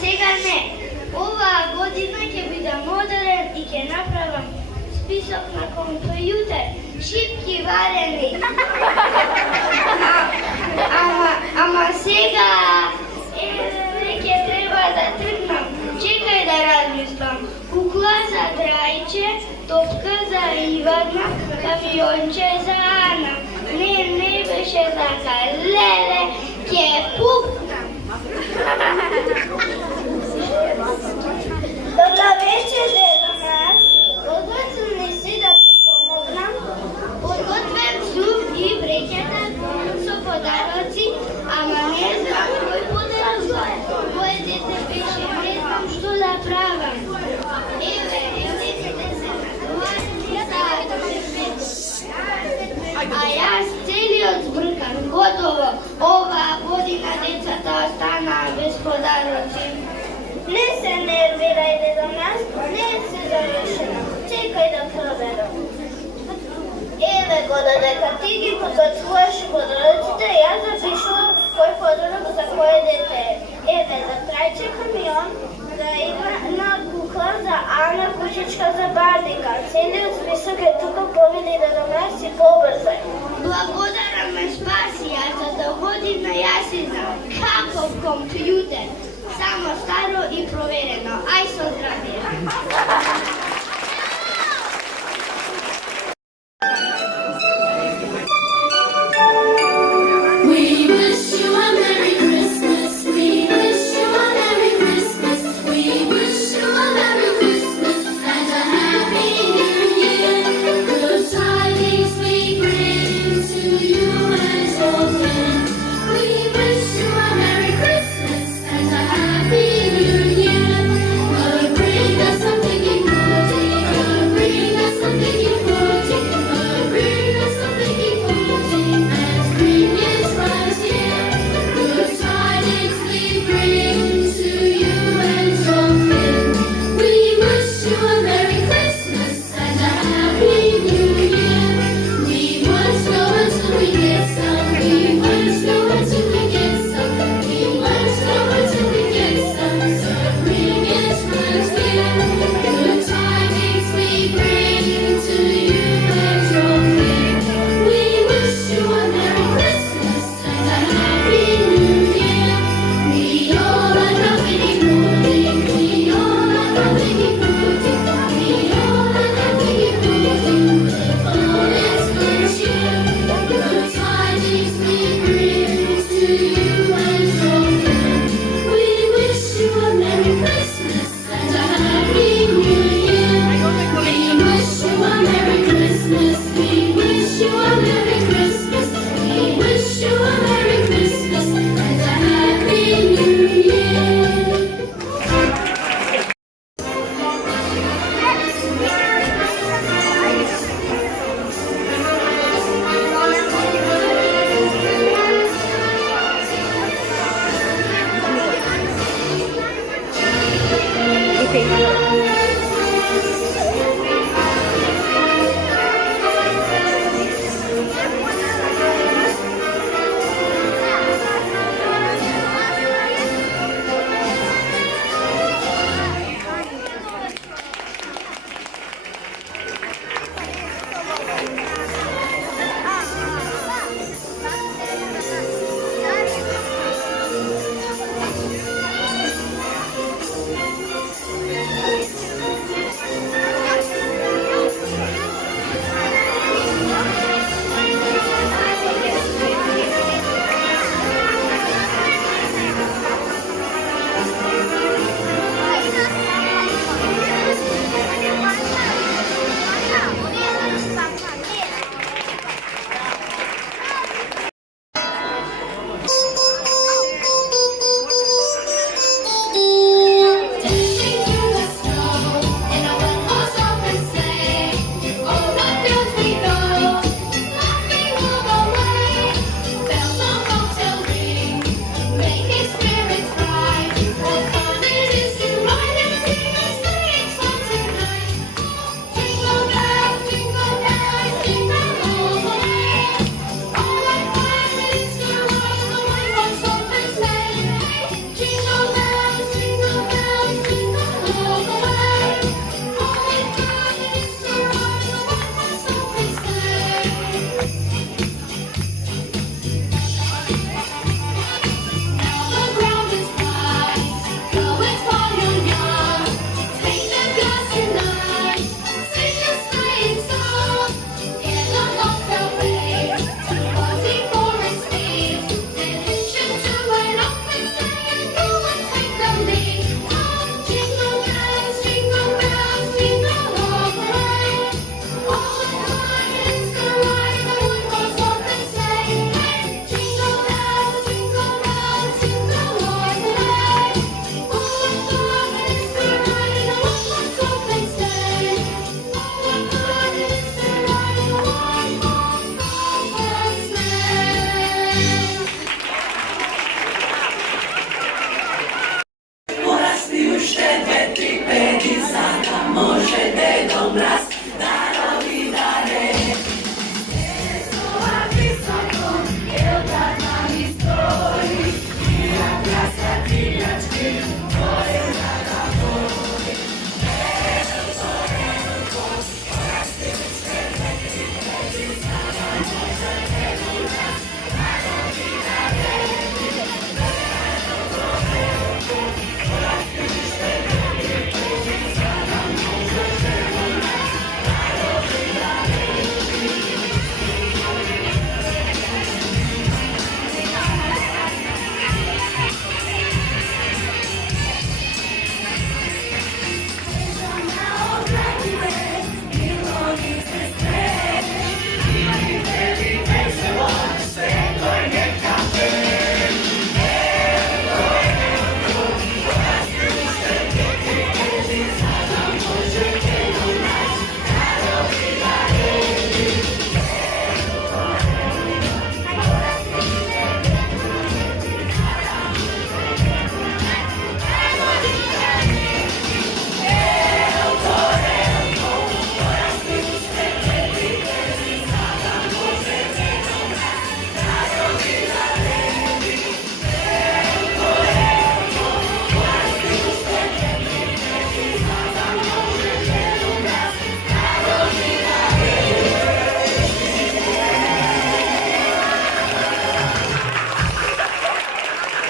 сега не. Оваа година ќе бидам модерен и ќе направам список на компјутер, шипки варени. Ама сега ќе треба да тргнам. Чекај да размислам. Кукла за Драјче, топка за Ивана, камионче за Ана. Не беше така. Леле, ќе пукнам. Добра вечер, дедо нас. Подготвени си да ти помогнам. Подготвям суп и брекета со подароци, ама не знам кој подароци. Моје дете беше, не знам што да правам. Еве, деците се а јас целиот збркан, готово. Оваа година децата останаа без подароци. Не се нервирај, дедо нас, не се завршено. Чекај да проверам. Еве го, додека ти ги подготвуваш подароците, јас запишувам кој подарок за кој дете е. Еве, за Трајче камион, за Ивана кукла, за Ана кучичка, за Бардика. Целиот список е тука, поведи дедо нас и побрзај. Благодарам ме спаси, а за да година јас и знам каков компјутер. Само старо и проверено. Ај со здравје. Thank you.